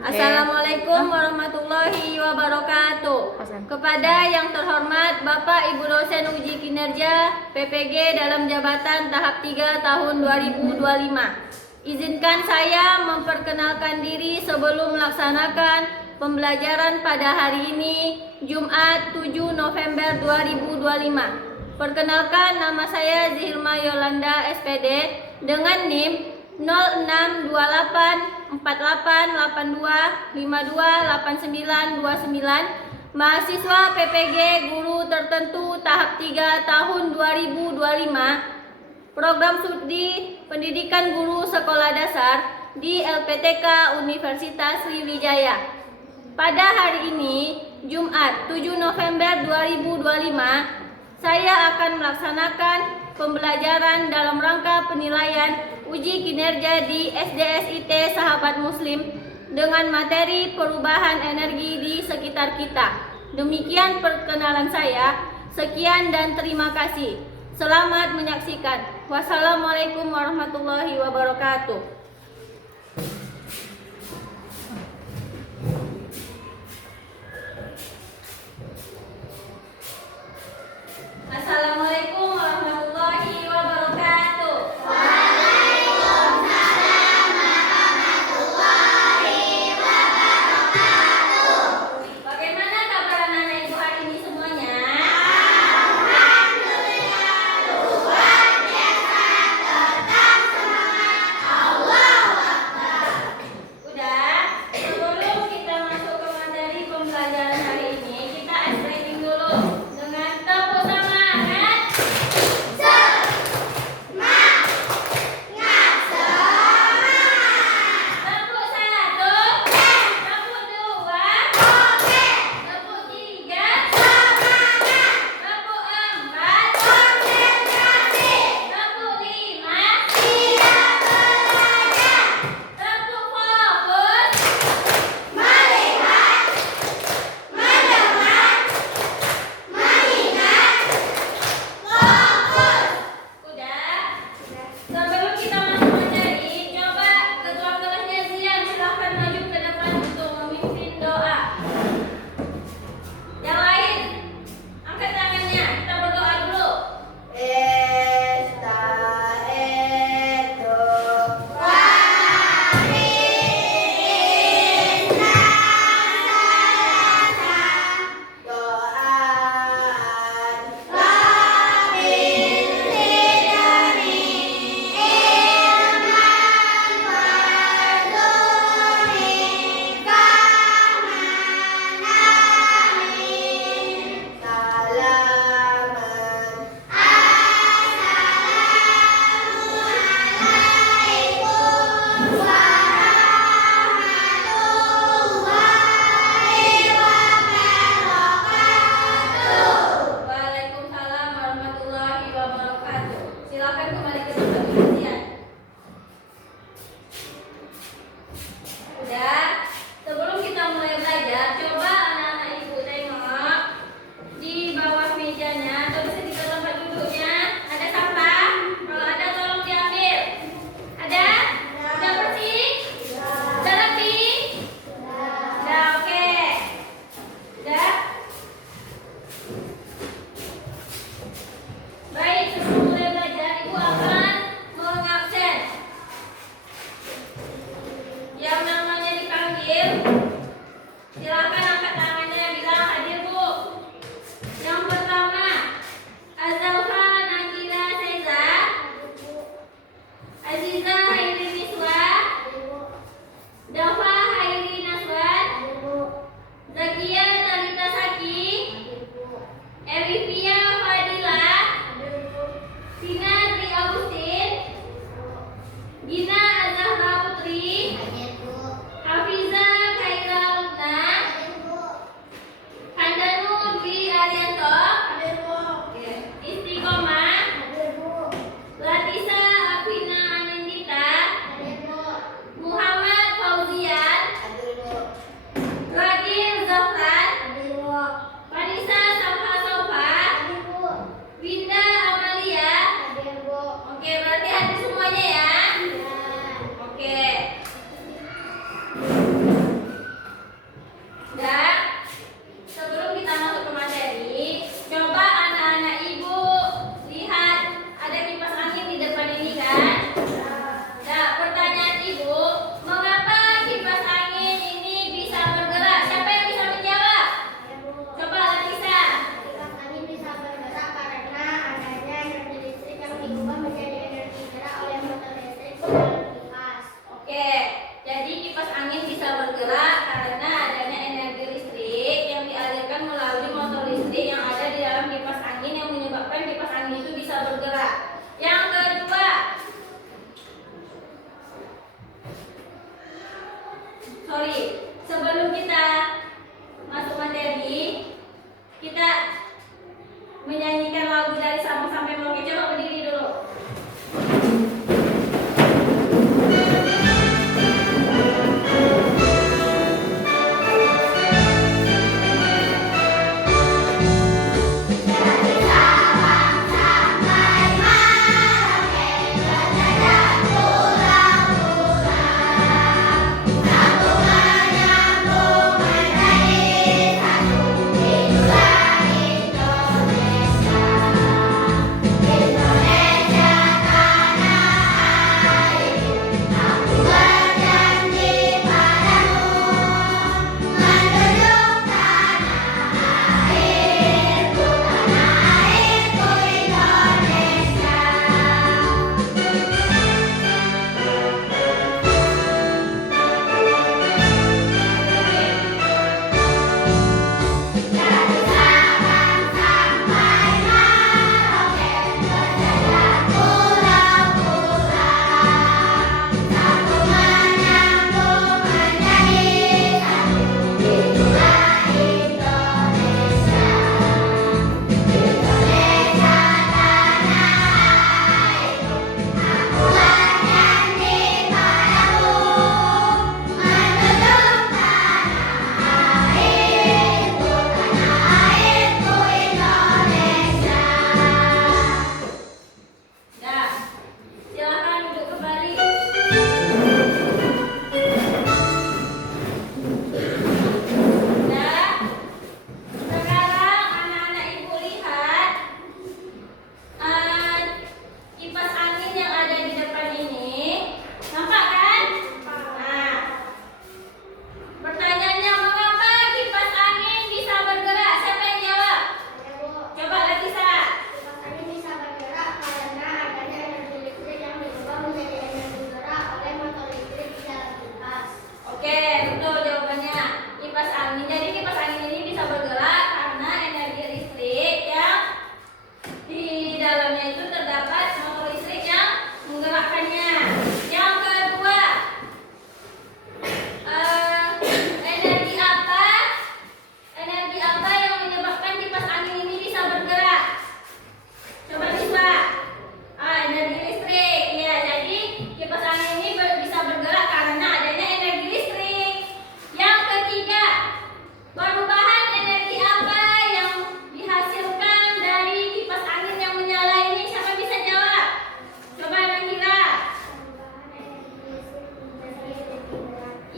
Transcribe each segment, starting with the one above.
Assalamualaikum warahmatullahi wabarakatuh. Kepada yang terhormat Bapak Ibu dosen uji kinerja PPG dalam jabatan tahap 3 tahun 2025. Izinkan saya memperkenalkan diri sebelum melaksanakan pembelajaran pada hari ini, Jumat 7 November 2025. Perkenalkan, nama saya Zihilma Yolanda SPD dengan NIM 06284852528929, mahasiswa PPG guru tertentu tahap 3 tahun 2025, program studi pendidikan guru sekolah dasar di LPTK Universitas Sriwijaya. Pada hari ini, Jumat 7 November 2025, saya akan melaksanakan pembelajaran dalam rangka penilaian uji kinerja di SDSIT Sahabat Muslim dengan materi perubahan energi di sekitar kita. Demikian perkenalan saya. Sekian dan terima kasih. Selamat menyaksikan. Wassalamualaikum warahmatullahi wabarakatuh. Assalamualaikum warahmatullahi wabarakatuh. Waalaikumsalam warahmatullahi wabarakatuh. Bagaimana kabar anak-anak ibu hari ini semuanya? Alhamdulillah, luar biasa, tetap semangat, Allahu Akbar. Udah, sebelum kita masuk ke materi pembelajaran hari ini, kita ice breaking dulu dengan tepuk tangan. sorry. Sebelum kita masuk materi, kita menyanyikan lagu dari Sabang sampai Merauke. Coba berdiri dulu.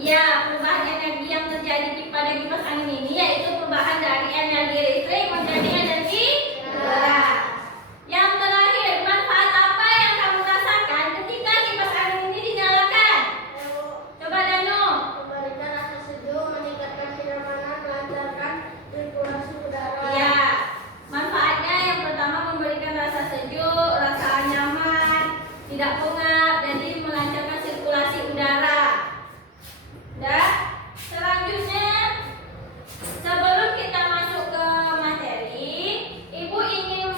Ya, perubahan energi yang terjadi pada kipas angin ini yaitu perubahan dari energi listrik menjadi energi gerak. Yang terakhir, manfaat apa yang kamu rasakan ketika kipas angin ini dinyalakan? Coba Danu. Memberikan rasa sejuk, meningkatkan kenyamanan, melancarkan sirkulasi udara. Ya, manfaatnya yang pertama memberikan rasa sejuk, rasa nyaman, tidak pengap, jadi melancarkan sirkulasi udara. Dan selanjutnya, sebelum kita masuk ke materi, Ibu ingin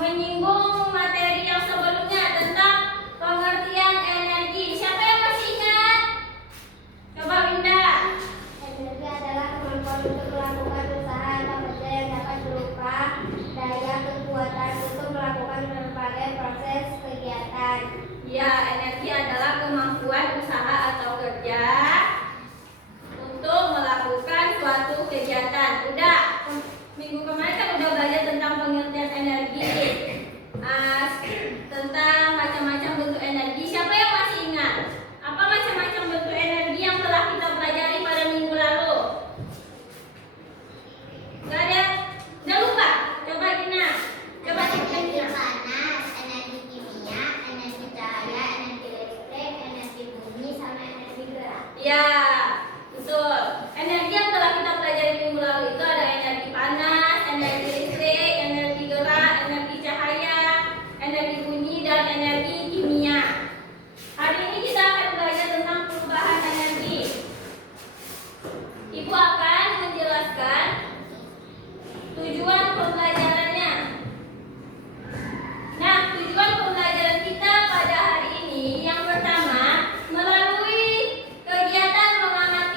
menyinggung materi yang sebelumnya tentang pengertian energi. Siapa yang masih ingat? Coba Winda. Energi adalah kemampuan untuk melakukan usaha atau kerja yang dapat berupa daya kekuatan untuk melakukan berbagai proses kegiatan. Ya, energi adalah kemampuan usaha atau kerja untuk melakukan suatu kegiatan. Udah, minggu kemarin kan udah belajar tentang pengertian energi, tentang macam-macam bentuk energi. Siapa yang masih ingat? Apa macam-macam bentuk energi yang telah kita pelajari pada minggu lalu? Gak ada? Udah lupa? Coba Gina. Coba Energi Gina. panas, energi kimia, energi cahaya, energi listrik, energi bumi, sama energi gerak. Ya, betul. Energi yang telah kita pelajari minggu lalu itu ada energi panas, energi listrik, energi gerak, energi cahaya, energi bunyi, dan energi kimia. Hari ini kita akan belajar tentang perubahan energi. Ibu akan menjelaskan tujuan pembelajarannya. Nah, tujuan pembelajaran kita pada hari ini yang pertama, melalui kegiatan mengamati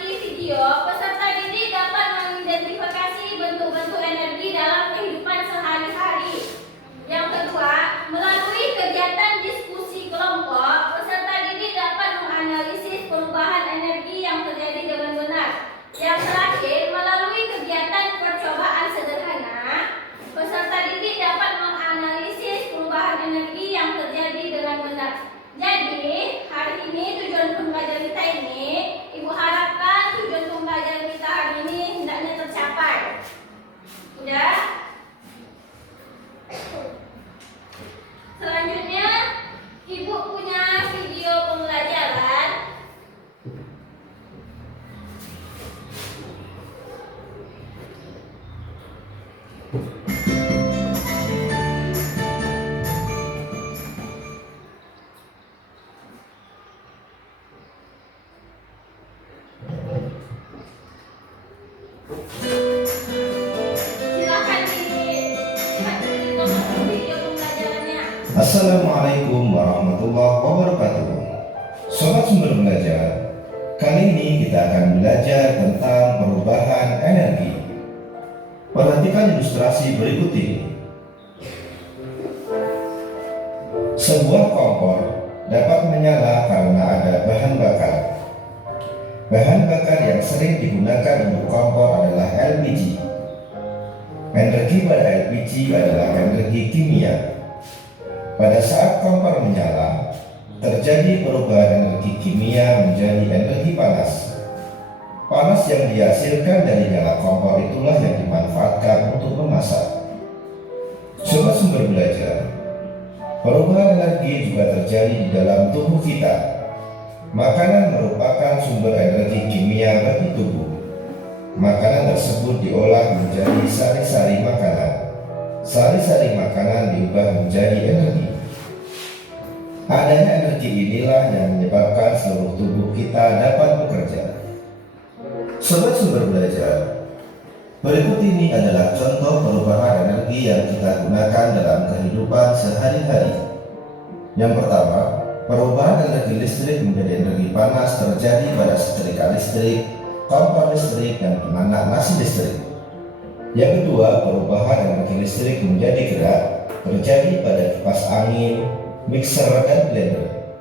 Silakan dilihat video pembelajarannya. Assalamualaikum warahmatullahi wabarakatuh. Sobat Sumber Belajar, kali ini kita akan belajar tentang perubahan energi. Perhatikan ilustrasi berikut ini. Sebuah kompor dapat menyala karena ada bahan bakar. Bahan bakar yang sering digunakan untuk kompor adalah LPG. Energi pada LPG adalah energi kimia. Pada saat kompor menyala, terjadi perubahan energi kimia menjadi energi panas. Panas yang dihasilkan dari nyala kompor itulah yang dimanfaatkan untuk memasak. Sobat Sumber Belajar, perubahan energi juga terjadi di dalam tubuh kita. Makanan merupakan sumber energi kimia bagi tubuh. Makanan tersebut diolah menjadi sari-sari makanan. Sari-sari makanan diubah menjadi energi. Adanya energi inilah yang menyebabkan seluruh tubuh kita dapat bekerja. Sobat Sumber Belajar, berikut ini adalah contoh perubahan energi yang kita gunakan dalam kehidupan sehari-hari. Yang pertama, perubahan energi listrik menjadi energi panas terjadi pada setrika listrik, kompor listrik, dan penanak nasi listrik. Yang kedua, perubahan energi listrik menjadi gerak terjadi pada kipas angin, mixer, dan blender.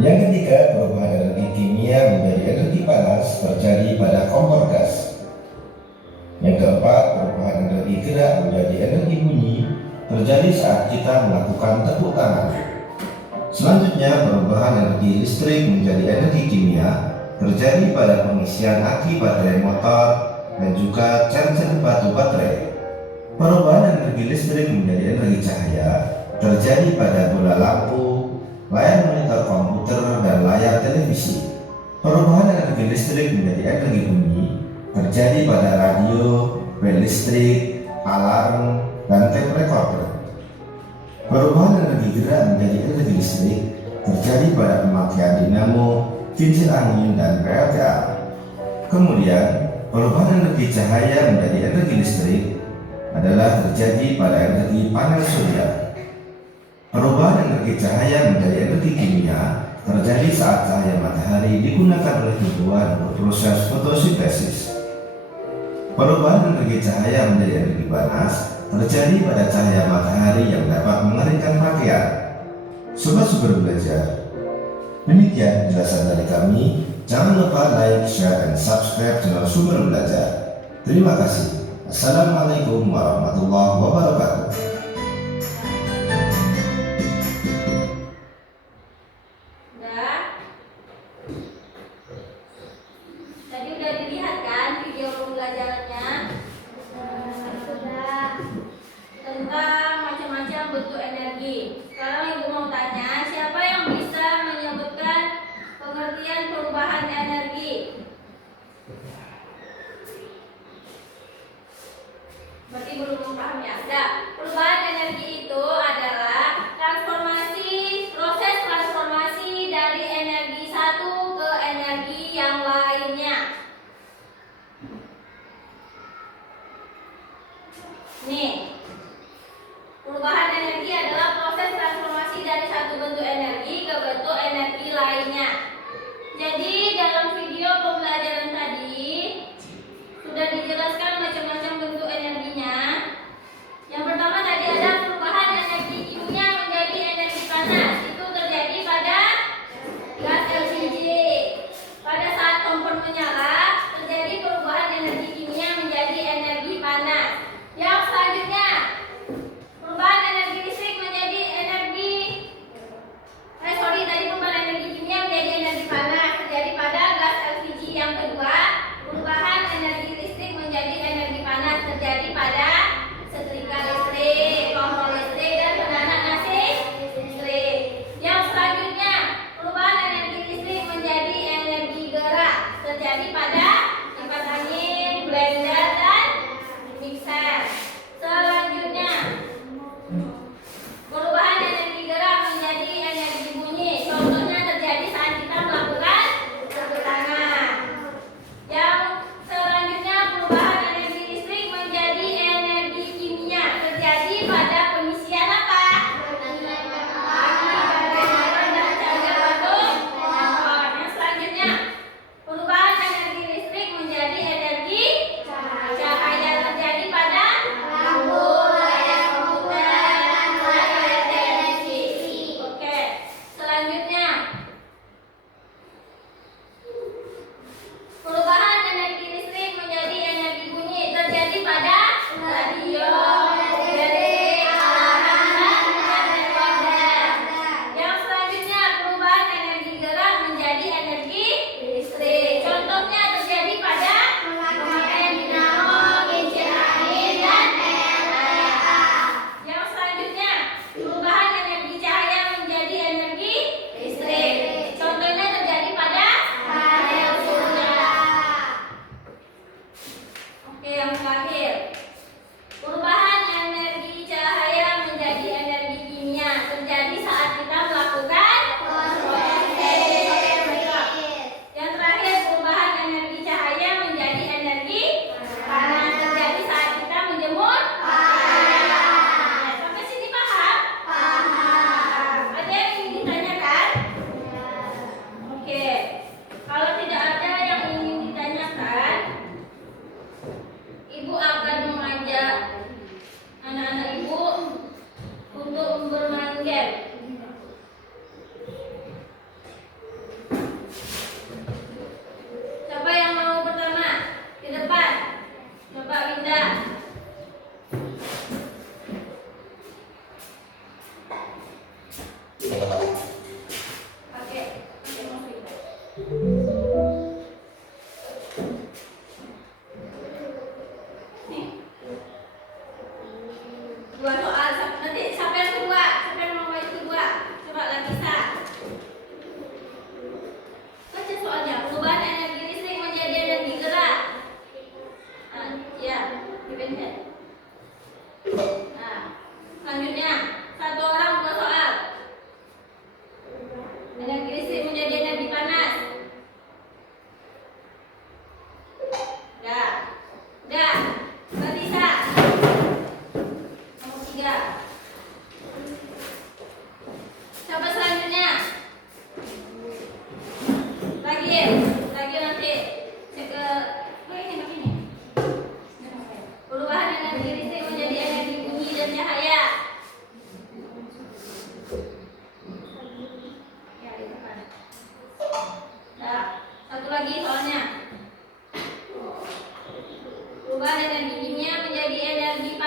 Yang ketiga, perubahan energi kimia menjadi energi panas terjadi pada kompor gas. Yang keempat, perubahan energi gerak menjadi energi bunyi terjadi saat kita melakukan tepuk tangan. Selanjutnya, perubahan energi listrik menjadi energi kimia terjadi pada pengisian aki baterai motor dan juga charger batu baterai. Perubahan energi listrik menjadi energi cahaya terjadi pada bola lampu, layar monitor komputer, dan layar televisi. Perubahan energi listrik menjadi energi bunyi terjadi pada radio, bel listrik, alarm, dan tape recorder. Perubahan energi gerak menjadi energi listrik terjadi pada pemakaian dinamo, kincir angin, dan PLTA. Kemudian, perubahan energi cahaya menjadi energi listrik adalah terjadi pada energi panel surya. Perubahan energi cahaya menjadi energi kimia terjadi saat cahaya matahari digunakan oleh tumbuhan untuk proses fotosintesis. Perubahan energi cahaya menjadi energi panas terjadi pada cahaya matahari yang dapat mengeringkan pakaian. Sobat Sumber Belajar, demikian penjelasan dari kami. Jangan lupa like, share, dan subscribe channel Sumber Belajar. Terima kasih. Assalamualaikum warahmatullahi wabarakatuh. Tadi udah dilihat kan video pembelajarannya tentang macam-macam bentuk energi. Sekarang Ibu mau tanya, siapa yang bisa menyebutkan pengertian perubahan energi? Berarti belum paham ya? Nah, perubahan energi itu adalah proses transformasi dari energi satu ke energi yang lainnya. Nih, perubahan energi adalah proses transformasi dari satu bentuk energi ke bentuk energi lainnya. Jadi dalam video pembelajaran tadi sudah dijelaskan macam-macam bentuk energinya. Yang pertama tadi ada perubahan energi kimia menjadi energi panas. Itu terjadi pada gas LPG. Pada saat kompor menyala, terjadi perubahan energi kimia menjadi energi panas. Yang selanjutnya, perubahan energi listrik menjadi perubahan energi kimia menjadi energi panas terjadi pada gas LPG. Yang kedua, perubahan energi listrik menjadi energi panas terjadi pada setrika listrik, kompor listrik, dan penanak nasi listrik. Yang selanjutnya, perubahan energi listrik menjadi energi gerak terjadi pada kipas angin, blender, dan mixer. Selanjutnya, perubahan energi gerak menjadi energi bunyi. Contohnya terjadi saat kita melakukan tepuk tangan. Yang selanjutnya,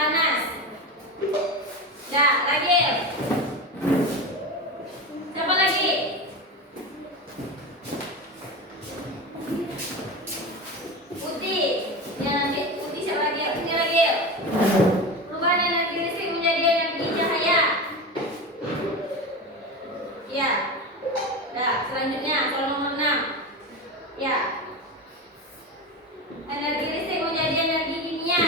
panas. Ya, lagi. Siapa lagi? Putih. Ya, nanti putih siapa lagi? Ini lagi. Perubahan energi listrik menjadi energi cahaya. Ya. Nah, selanjutnya soal nomor 6. Ya. Energi listrik menjadi energi kimia.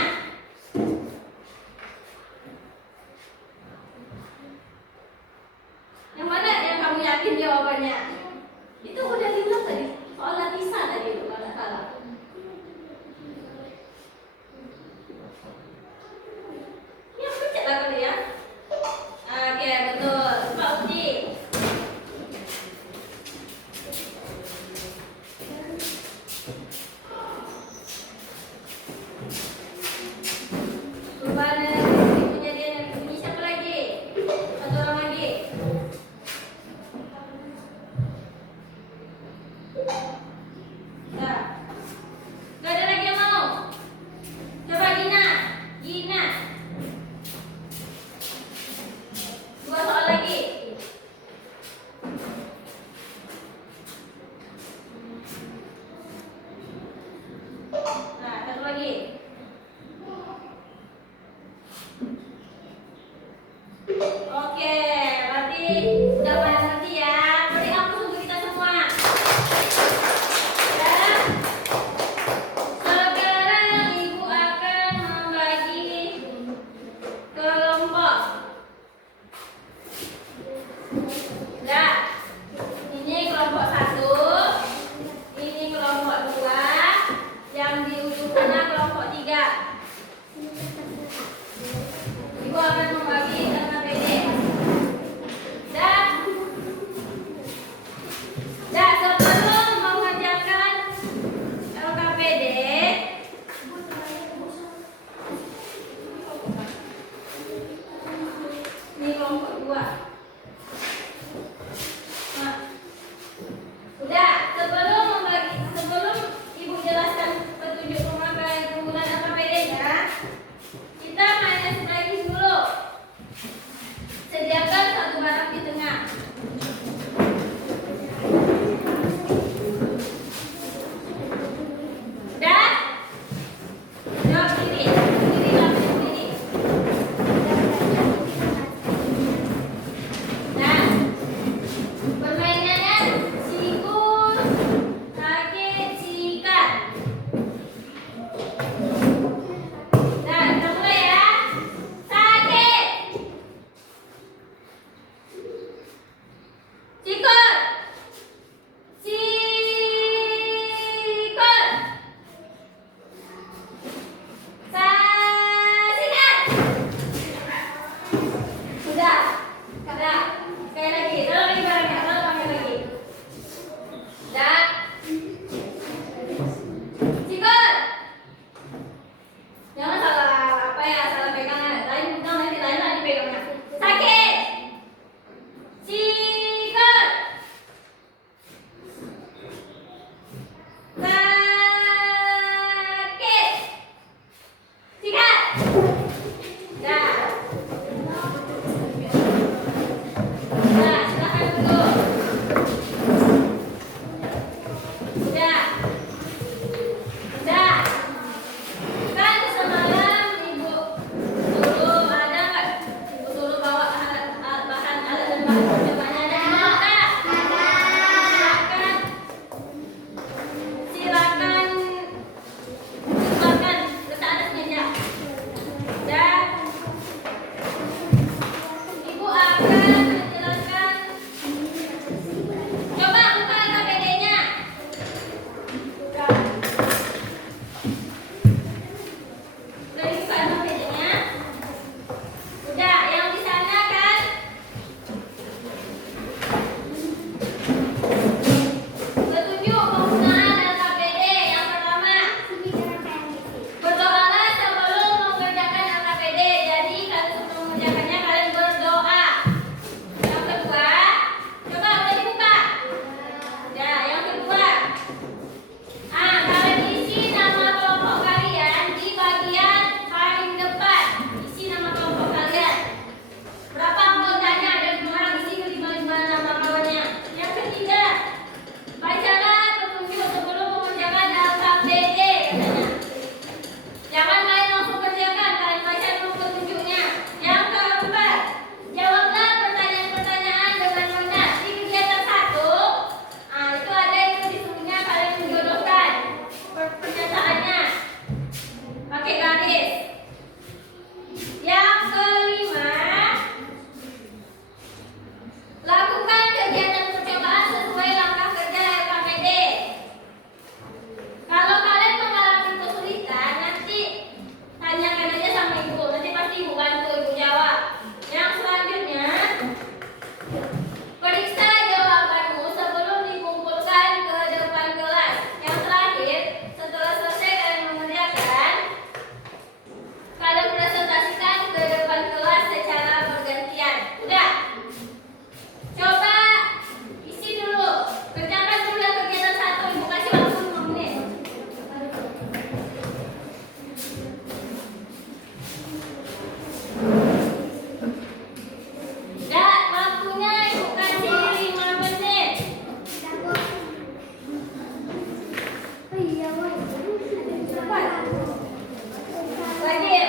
Lagi.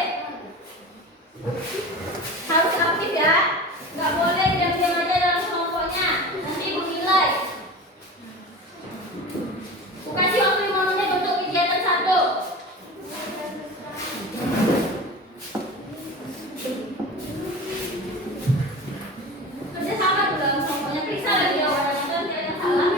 Harus aktif ya. Nggak boleh diam-diam aja dalam kelompoknya. Nanti ibu nilai. Aku kasih waktu 5 menit untuk kegiatan 1. Kerja sama dulu dalam kelompoknya. Periksa lagi jawabannya kan tidak ada yang salah.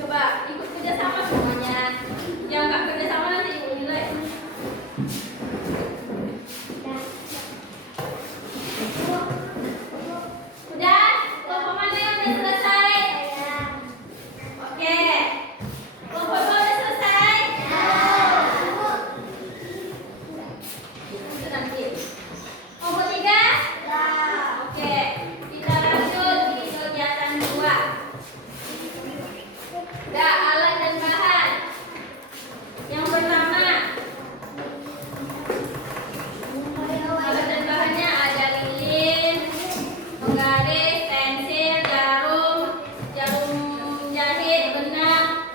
Coba ikut kerja sama semuanya. Yang nggak kerja sama nanti ibu nilai. Udah? Kelompok mana yang udah selesai? Oke. Kelompok 2 udah selesai? Itu nanti. Kelompok 3? Oke. Kita lanjut di kegiatan 2. Udah, alat dan bahan. Yang pertama, alat dan bahannya ada lilin, penggaris, pensil, jarum jahit, benang,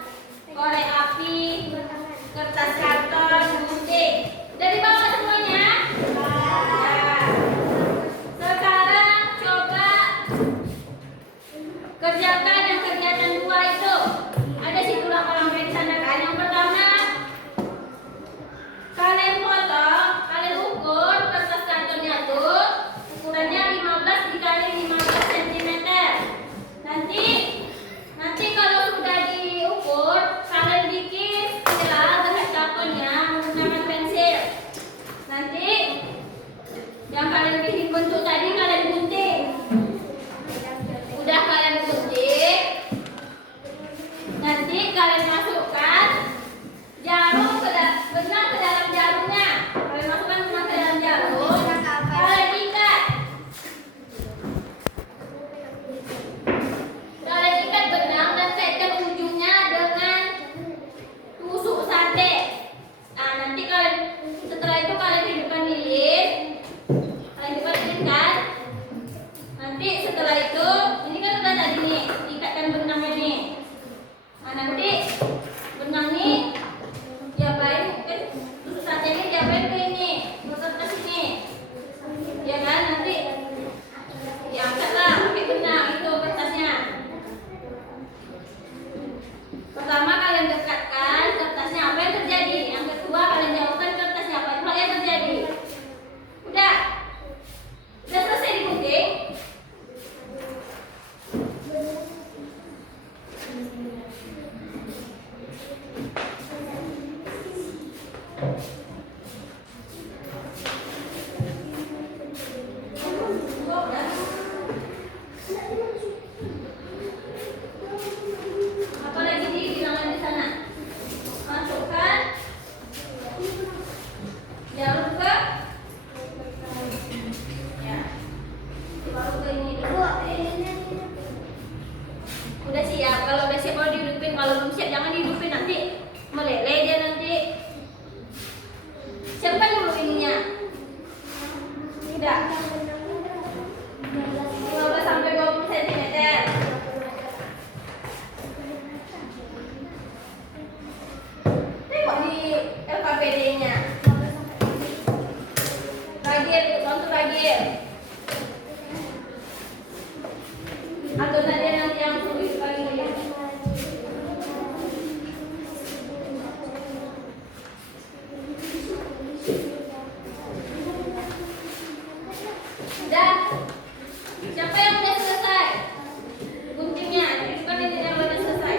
korek api, kertas karton, gunting. Udah dibawa semuanya? Ya. Sekarang coba kerjakan yang kegiatan 2 itu. Ada situ laporan di sana kan. Yang pertama, kalian potong, kalian ukur kertas kartonnya tuh ukurannya 15 dikali 15 cm. Nanti kalau sudah diukur, kalian bikin celah garis kartonnya menggunakan pensil. Nanti yang kalian bikin bentuk tadi kalian gunting. Udah kalian gunting, nanti kalian masukkan benang ke dalam jarumnya. Kalian masukkan benang ke dalam jarum, kalian ikat. Kalian ikat benang dan kaitkan ujungnya dengan tusuk sate. Nah, nanti kalian setelah itu kalian hidupkan lilin. Kalian hidupkan lilin kan? Nanti setelah itu, ini kan udah tadi nih, ikatkan benangnya nih. Nah, nanti benang nih diapain? Kan tusuk sate ini diapain ke ini? Ke kertas ini. Ya kan? Nanti diangkatlah pakai benang itu kertasnya. Pertama kalian dekatkan kertasnya, apa yang terjadi? Yang kedua kalian jauhkan kertasnya, apa yang terjadi? Udah selesai digunting. Apalagi dibilang di sana? Masukkan jarum ke ya, baru ke ini. Udah siap. Kalau udah siap baru dihidupin. Kalau belum siap jangan dihidupin, nanti meleleh dia nanti. Siapkan dulu ininya. Tidak. 15 sampai 20 cm. Tengok di LKPD-nya. Ragil, contoh ragil. Atau tadi nanti yang tulis lagi. Udah. Siapa yang udah selesai? Guntingnya, bukan ini yang udah selesai.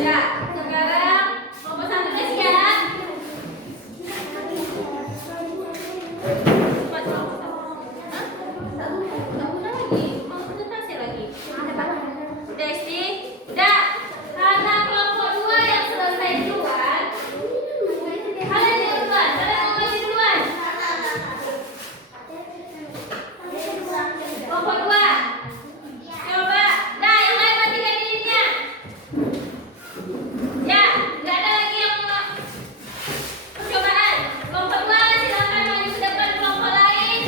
Ya, sekarang kelompok 1 siap. Cepat kelompok 1. Hah? Tak guna lagi. Mau presentasi lagi. Udah Isti? Udah. Karena kelompok 2 yang selesai duluan, kalian yang duluan. Kalian mau maju duluan. Kelompok 2. Coba. Dah, yang lain matikan lilinnya. Ya, nggak ada lagi yang percobaan. Kelompok 2 silakan maju ke depan kelompok lain.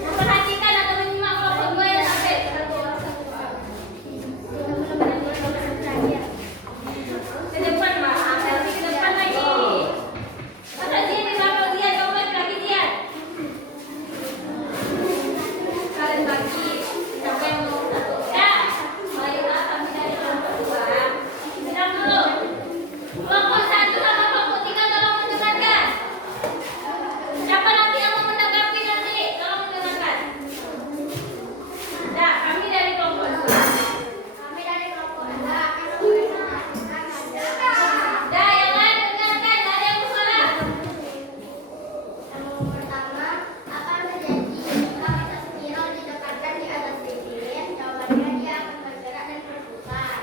Memperhatikan atau menyimak kelompok 2 yang sampai ke depan, Pak. Selfie ke depan lagi. Masa dia di belakang dia, coba lagi dia. Kalian bagi. Siapa yang mau satu? Ya. Marilah kami dari kelompok 2. Sedang dulu. Kelompok 1 sama kelompok 3 tolong mendengarkan. Siapa nanti yang mau menanggapi nanti? Tolong mendengarkan. Nah, kami dari kelompok 2. Kami dari kelompok 2 Dah, yang lain dengarkan, tak ada yang bersuara. Yang pertama, apa terjadi jika mata spiral ditempatkan di atas lilin? Jawabannya dia akan bergerak dan berputar.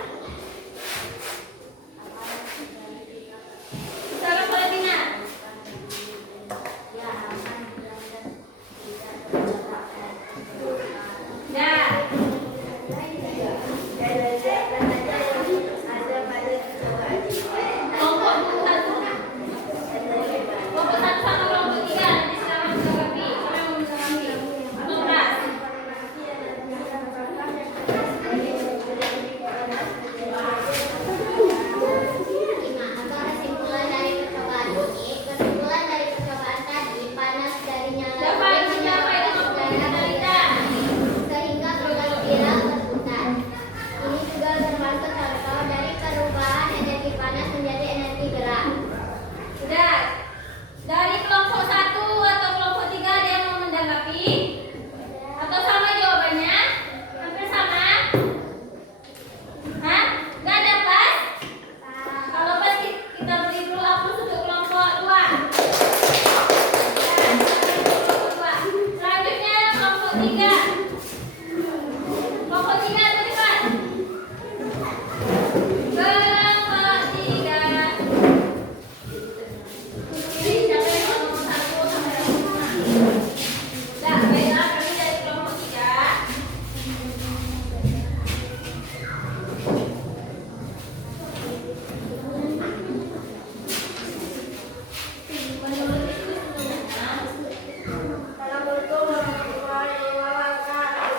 Salah Valentina. Dia akan bergerak dan tidak bergerak. Dah. Kelompok 1. Kelompok 1 sama kelompok 3 nanti silakan menanggapi. Siapa yang mau menanggapi? Nopras. Apa kesimpulan dari percobaan ini? Kesimpulan dari percobaan tadi, panas dari nyala Siapa itu kelompok Rita? sehingga roda spiral berputar. Ini juga termasuk contoh dari perubahan energi panas menjadi energi gerak. Sudah. Dari kelompok 1 atau kelompok 3 ada yang mau menanggapi? Atau sama jawabannya? Hampir sama? Hah? Nggak ada pas? Kalau pas kita beri dulu hapus untuk kelompok 2. Selanjutnya kelompok 3. Kelompok 3 terlibat. Kelompok 3. Siapa yang mau nomor 1 sampai nomor 5? Dah, baiklah kami dari kelompok 3. Menurut itu sebenarnya Assalamualaikum warahmatullahi wabarakatuh.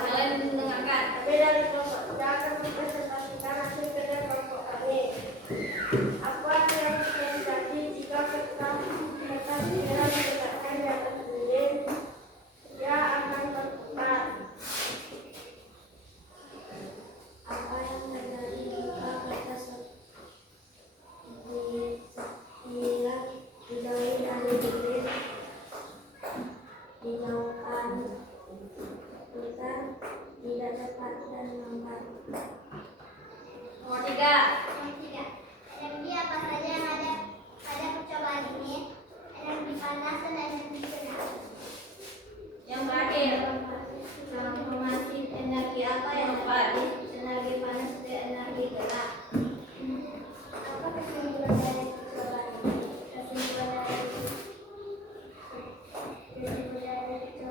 kalian mendengarkan. Kami dari kelompok 3 akan mempresentasikan hasil kerja kelompok kami. Apa yang terjadi jika ketika mata spiral diletakkan di atas lilin? Dia akan berputar. Apa yang terjadi jika mata spiral dijauhi dari lilin? Dijauhkan putar tidak cepat dan lambat. Nomor 3. Energi apa saja yang ada pada percobaan ini? Energi panas dan energi gerak. Yang terakhir. Sama informasi energi apa yang Empat. energi panas dan energi gerak. Apa kesimpulan dari percobaan ini? Kesimpulan dari percobaan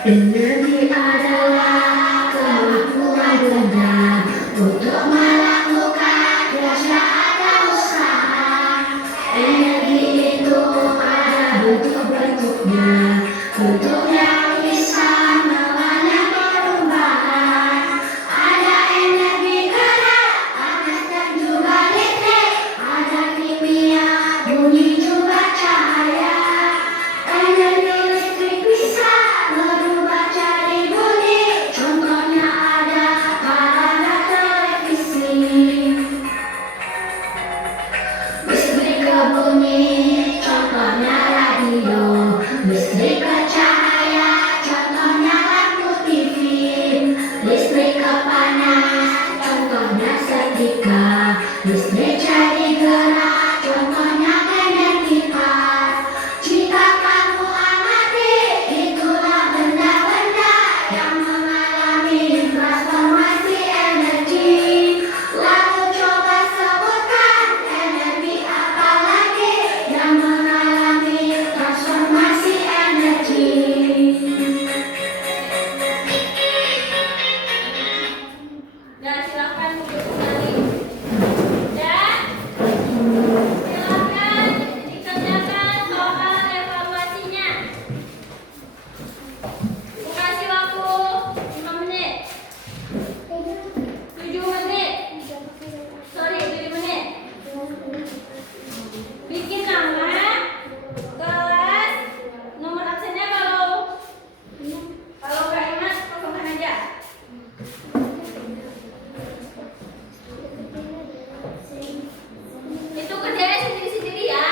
Energi adalah kemampuan benda untuk melakukan kerja atau usaha. Energi itu ada bentuk-bentuknya. Bentuk yang bisa mewarnai perubahan. Ada energi gerak, panas dan juga listrik. Ada kimia, bunyi juga cahaya. Energi listrik bisa merubah jadi bunyi. Contohnya ada alat televisi. Listrik ke bunyi, contohnya radio. Listrik ke cahaya, contohnya lampu TV. Listrik ke panas, contohnya setrika. Listrik jadi gerak, contohnya kendi kipas. Jika kamu amati, itulah benda-benda yang mengalami transformasi energi. Lalu coba sebutkan energi apa lagi yang mengalami transformasi energi. Dan silakan duduk kembali. Dan silakan dikerjakan soal evaluasinya. Kasih waktu 5 menit. 7 menit. Sorry, 7 menit. Bikin nama, kelas, nomor absennya kalau nggak ingat kosongkan aja. Itu kerjanya sendiri-sendiri ya.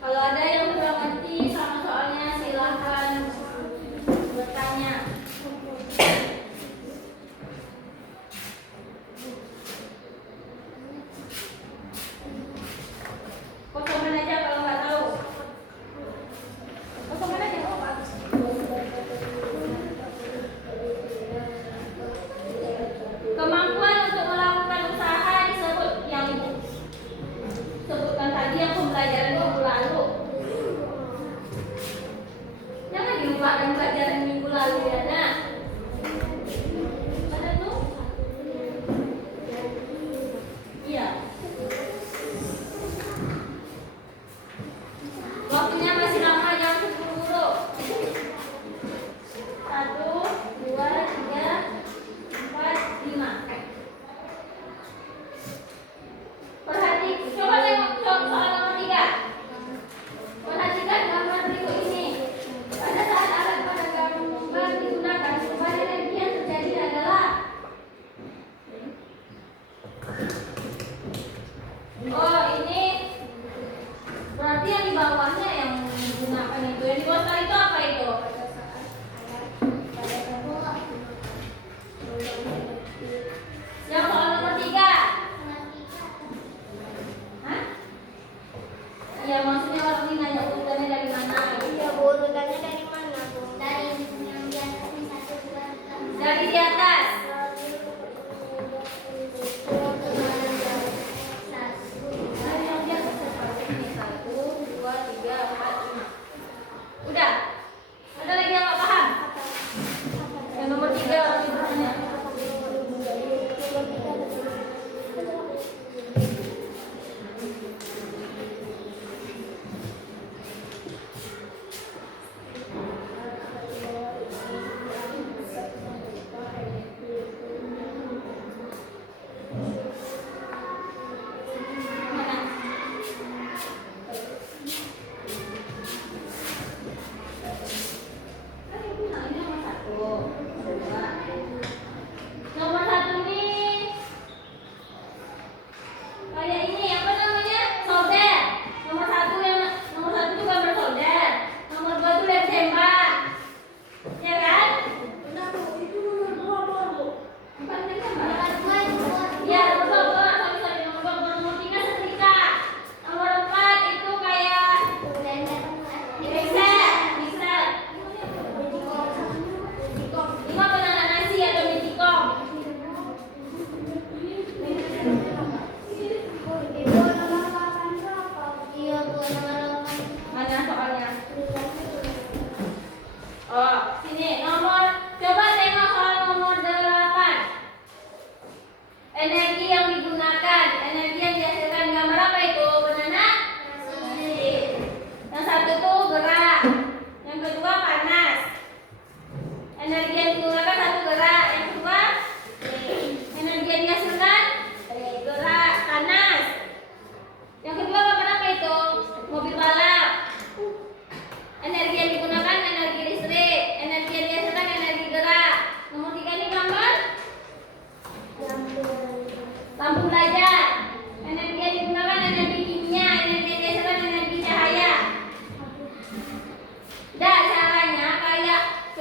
Kalau ada yang kurang ngerti sama soalnya silahkan bertanya. Kosongkan aja kalau nggak tahu. Kosongkan aja. Oh, bagus. Kemampuan untuk melakukan usaha disebut yang ibu sebutkan tadi yang pembelajaran minggu lalu. Jangan dilupakan pelajaran minggu lalu ya, nak. Ada tuh? Iya. Waktunya masih lama, jangan terburu-buru. 1, 2, 3, 4, 5. Coba tengok soal nomor 3. Perhatikan gambar berikut ini. Pada saat alat pada gambar digunakan,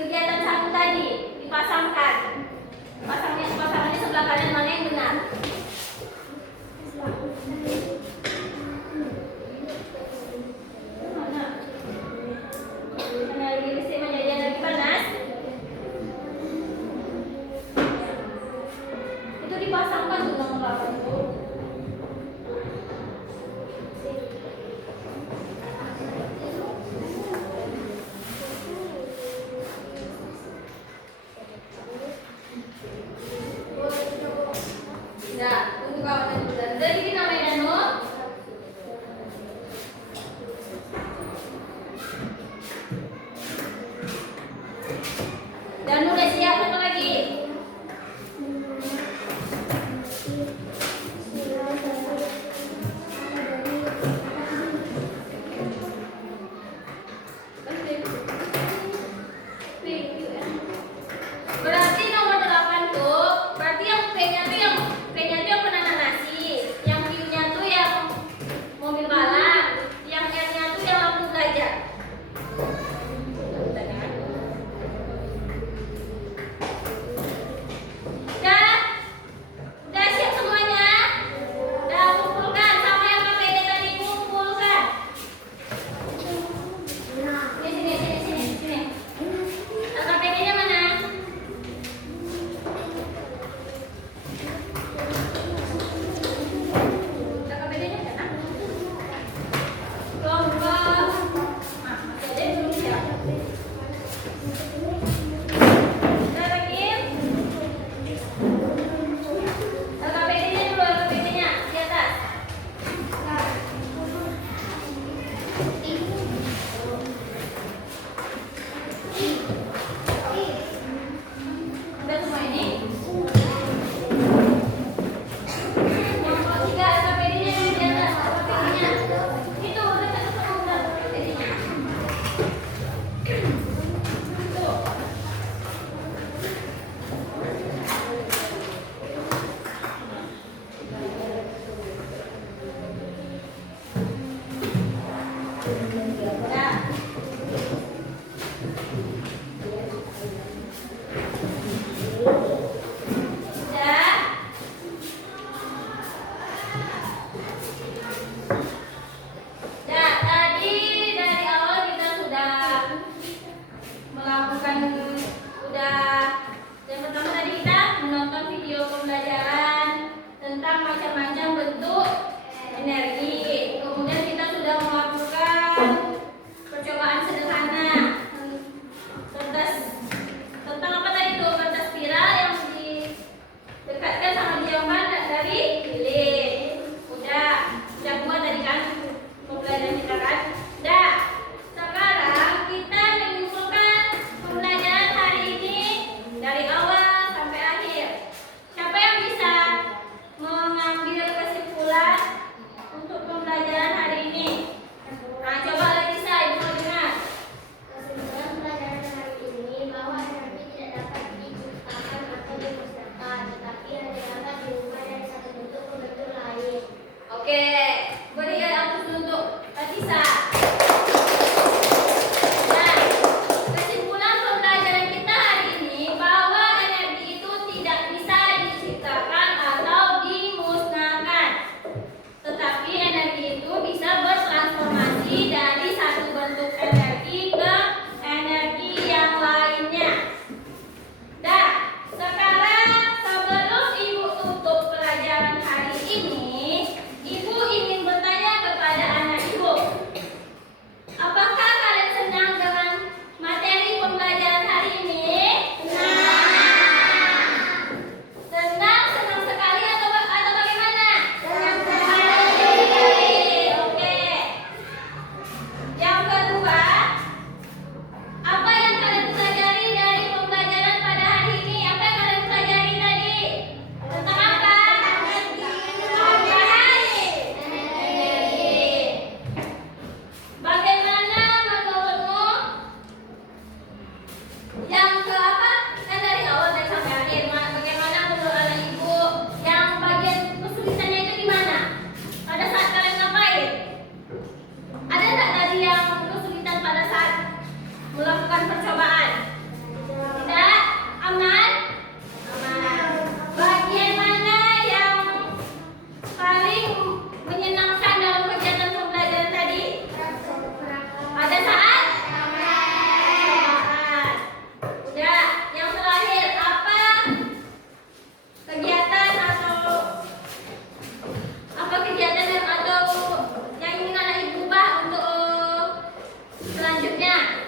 kegiatan satu tadi dipasangkan. Pasangannya sebelah kanan mana yang benar? Mana? Mana lagi listriknya jadi lagi panas? Itu dipasangkan tuh nomor 8 itu. Tidak, tunggu kawan dulu. Udah bikin namanya Danu? Danu udah siap satu lagi? Berarti nomor 8 tuh, berarti yang P-nya tuh yang banana nasi, yang Q-nya tuh yang mobil balap, yang R-nya tuh yang lampu belajar. Udah siap semuanya? Udah kumpulkan sama yang PPD tadi kumpulkan. Sini. KPD-nya mana? KPD-nya mana? Kelompok. Jadi belum siap. Udah lagi? KPD-nya dulu, KPD-nya di atas. Udah semua ini? Kelompok 3 KPD-nya yang di atas. KPD-nya itu udah satu sama KPD-nya. Tuh. Udah. Udah. Nah, tadi dari awal kita sudah melakukan yang pertama tadi kita menonton video pembelajaran tentang macam-macam bentuk energi. Kemudian kita sudah melakukan percobaan sederhana tentang apa tadi tuh, kertas spiral yang didekatkan sama jamban dari lilin. Udah buat tadi kan pembelajaran kita kan. Dah, sekarang kita menyimpulkan pembelajaran hari ini dari awal sampai akhir. Siapa yang bisa mengambil kesimpulan untuk pembelajaran hari ini? Nah, coba Leticia, ibu mau dengar. Kesimpulan pelajaran hari ini bahwa energi tidak dapat diciptakan atau dimusnahkan, tetapi hanya dapat diubah dari satu bentuk ke bentuk lain. Oke, beri aku untuk Leticia. Nah, kesimpulan pembelajaran kita hari ini bahwa energi itu tidak bisa diciptakan atau dimusnahkan, tetapi energi itu bisa bertransformasi dari satu bentuk energi ke energi yang lainnya. Dah, sekarang sebelum ibu tutup pelajaran hari ini, ibu ingin bertanya kepada anak ibu. Apakah kalian senang dengan materi pembelajaran hari ini? Senang sekali atau bagaimana? Senang sekali. Oke. Yang kedua, apa yang kalian pelajari dari pembelajaran pada hari ini? Apa yang kalian pelajari tadi? Tentang apa? Energi. Bagaimana menurutmu? Yang ke apa? Kan dari awal dari sampai akhir. Bagaimana menurut anak ibu? Yang bagian kesulitannya itu di mana? Pada saat kalian ngapain? Ada nggak tadi yang kesulitan pada saat melakukan percobaan? Selanjutnya